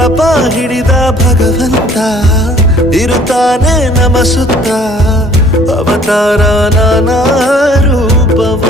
ಕಳಪ ಹಿಡಿದ ಭಗವಂತ ಇರುತ್ತಾನೆ ನಮ ಸುತ್ತ ಅವತಾರ ನಾನಾ ರೂಪವ